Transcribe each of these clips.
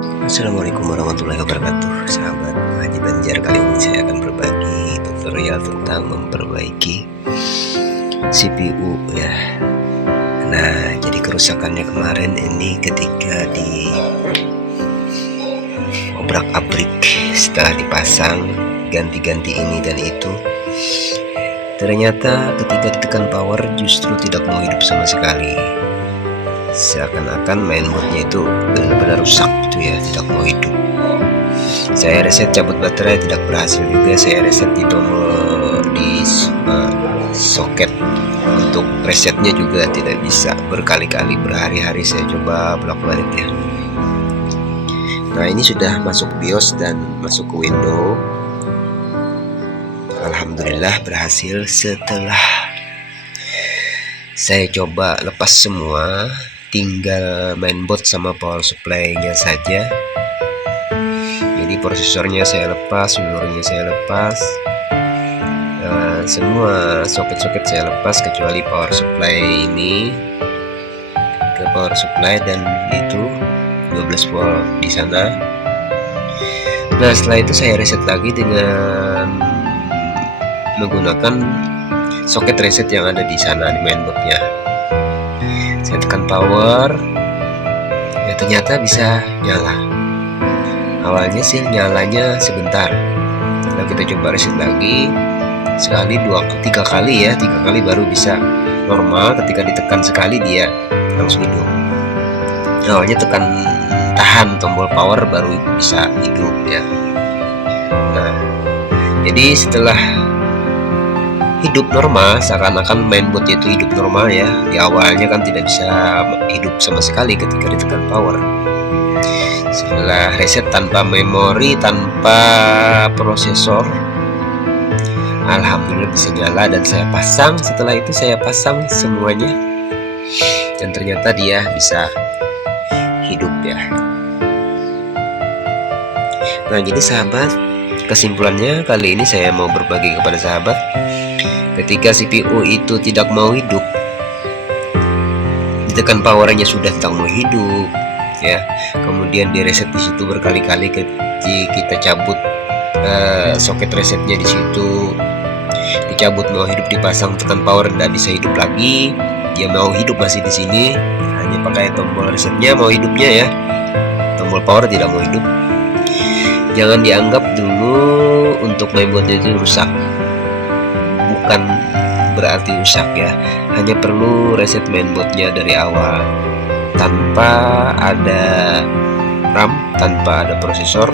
Assalamualaikum warahmatullahi wabarakatuh. Sahabat Haji Banjar, kali ini saya akan berbagi tutorial tentang memperbaiki CPU ya. Nah, jadi kerusakannya kemarin ini ketika di obrak-abrik setelah dipasang ganti-ganti ini dan itu, ternyata ketika ditekan power justru tidak mau hidup sama sekali. Seakan-akan mainboardnya itu benar-benar rusak gitu ya, tidak mau hidup. Saya reset cabut baterai tidak berhasil juga. Saya reset di tombol di soket untuk resetnya juga tidak bisa. Berkali-kali, berhari-hari saya coba bolak-balik ya. Nah, ini sudah masuk BIOS dan masuk ke window. Alhamdulillah berhasil. Setelah saya coba lepas semua, tinggal mainboard sama power supply-nya saja. Jadi prosesornya saya lepas, memorinya saya lepas, semua soket-soket saya lepas kecuali power supply ini. Ke power supply dan itu 12 volt di sana. Nah, setelah itu saya reset lagi dengan menggunakan soket reset yang ada di sana di mainboardnya. Saya tekan power, ya ternyata bisa nyala. Awalnya sih nyalanya sebentar. Nah, kita coba reset lagi sekali, dua, tiga kali ya, tiga kali baru bisa normal. Ketika ditekan sekali dia langsung hidup. Awalnya tekan tahan tombol power baru bisa hidup ya. Nah, jadi setelah hidup normal, seakan-akan mainboardnya itu hidup normal ya. Di awalnya kan tidak bisa hidup sama sekali ketika ditekan power. Setelah reset tanpa memori, tanpa prosesor, alhamdulillah bisa nyala dan saya pasang. Setelah itu saya pasang semuanya dan ternyata dia bisa hidup ya. Nah, jadi sahabat, kesimpulannya kali ini saya mau berbagi kepada sahabat, ketika CPU itu tidak mau hidup, ditekan powernya sudah tidak mau hidup ya, kemudian di reset di situ berkali-kali, kita cabut soket resetnya di situ, dicabut mau hidup, dipasang tekan power tidak bisa hidup lagi, dia mau hidup masih di sini, hanya pakai tombol resetnya mau hidupnya ya, tombol power tidak mau hidup. Jangan dianggap dulu untuk mainboardnya itu rusak, bukan berarti rusak ya, hanya perlu reset mainboardnya dari awal tanpa ada RAM, tanpa ada prosesor.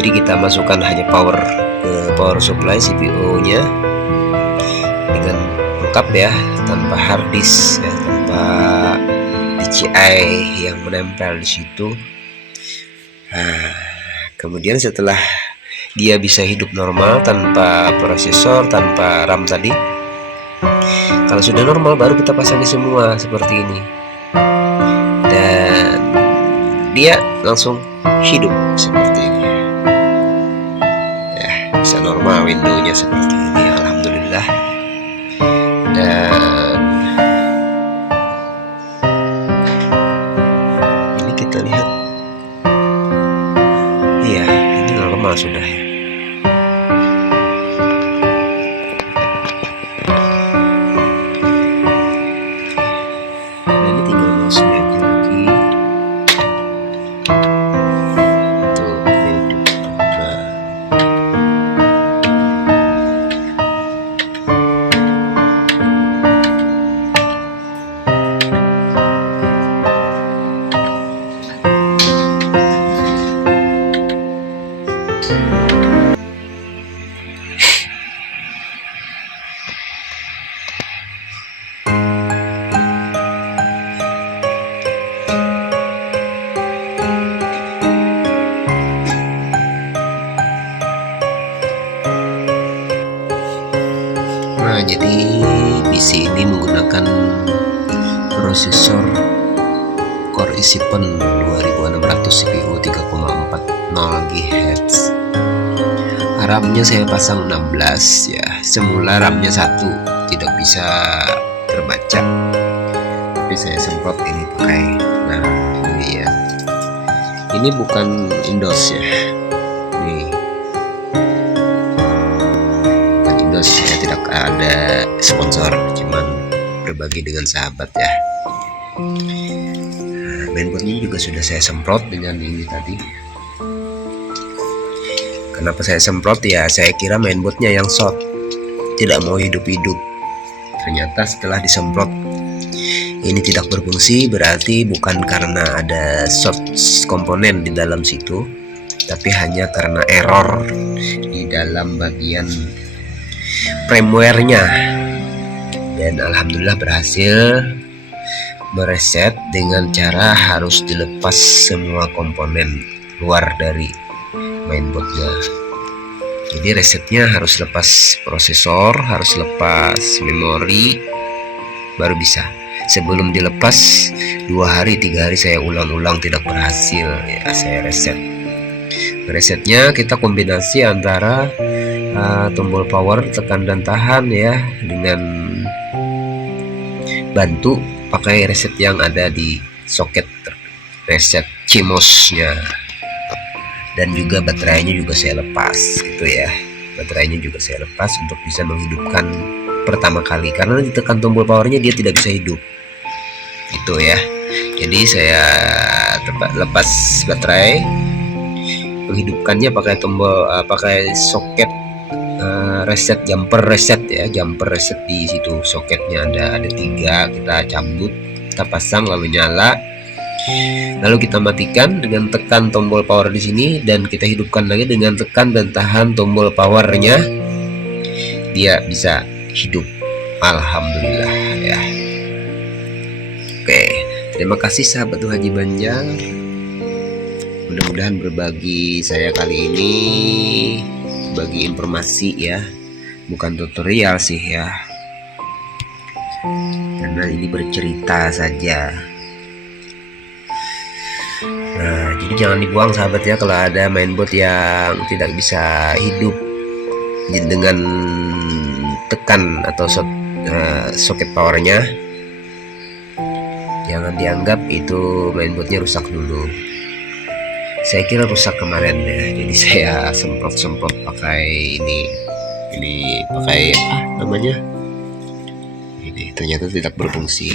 Jadi kita masukkan hanya power ke power supply CPU nya dengan lengkap ya, tanpa hard disk ya, tanpa DCI yang menempel di situ. Nah, kemudian setelah dia bisa hidup normal tanpa prosesor, tanpa RAM tadi, kalau sudah normal baru kita pasangi semua seperti ini dan dia langsung hidup seperti ini ya, bisa normal windownya seperti ini, alhamdulillah. Dan ini kita lihat, iya ini normal sudah ya. Nah, jadi PC ini menggunakan prosesor Core i7 2600, CPU 3,40 GHz. RAM-nya saya pasang 16 ya. Semula RAM-nya 1 tidak bisa terbaca, tapi saya semprot ini pakai. Nah, ini ya. Ini bukan endorse ya, nih bukan endorse ya, tidak ada sponsor, cuman berbagi dengan sahabat ya. Mainboardnya juga sudah saya semprot dengan ini tadi. Kenapa saya semprot ya, saya kira mainboardnya yang short, tidak mau hidup-hidup. Ternyata setelah disemprot ini tidak berfungsi, berarti bukan karena ada short komponen di dalam situ, tapi hanya karena error di dalam bagian firmware-nya. Dan alhamdulillah berhasil mereset dengan cara harus dilepas semua komponen luar dari mainboardnya. Jadi resetnya harus lepas prosesor, harus lepas memori, baru bisa. Sebelum dilepas 2 hari 3 hari saya ulang-ulang tidak berhasil ya, saya reset. Resetnya kita kombinasi antara tombol power, tekan dan tahan ya, dengan bantu pakai reset yang ada di soket reset CMOS-nya. Dan juga baterainya juga saya lepas gitu ya, baterainya juga saya lepas untuk bisa menghidupkan pertama kali, karena ditekan tombol powernya dia tidak bisa hidup itu ya. Jadi saya lepas baterai, menghidupkannya pakai tombol pakai soket reset, jumper reset ya, jumper reset. Di situ soketnya ada 3, kita cabut, kita pasang lalu nyala, lalu kita matikan dengan tekan tombol power di sini, dan kita hidupkan lagi dengan tekan dan tahan tombol powernya, dia bisa hidup alhamdulillah ya. Oke, terima kasih sahabat Haji Banjar. Mudah-mudahan berbagi saya kali ini bagi informasi ya, bukan tutorial sih ya, karena ini bercerita saja. Nah, jadi jangan dibuang sahabat ya, kalau ada mainboard yang tidak bisa hidup dengan tekan atau soket powernya, jangan dianggap itu mainboardnya rusak dulu. Saya kira rusak kemarin ya, jadi saya semprot pakai ini pakai apa namanya, ini ternyata tidak berfungsi,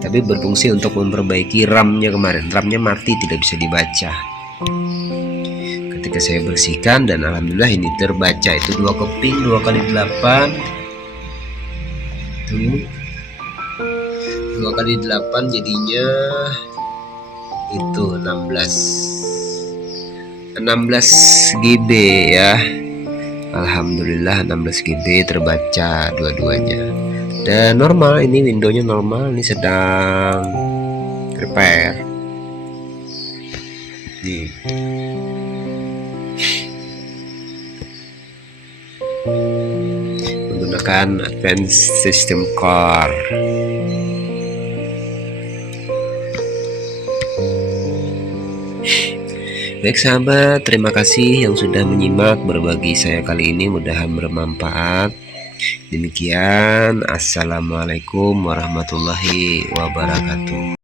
tapi berfungsi untuk memperbaiki RAM-nya. Kemarin RAM-nya mati, tidak bisa dibaca. Ketika saya bersihkan dan alhamdulillah ini terbaca, itu 2 keping 2 kali 8 itu 2 kali 8 jadinya itu 16 GB ya. Alhamdulillah 16 GB terbaca dua-duanya, dan normal. Ini windownya normal, ini sedang repair nih. Menggunakan Advanced System Core. Baik sahabat, terima kasih yang sudah menyimak berbagi saya kali ini, mudah-mudahan bermanfaat. Demikian, assalamualaikum warahmatullahi wabarakatuh.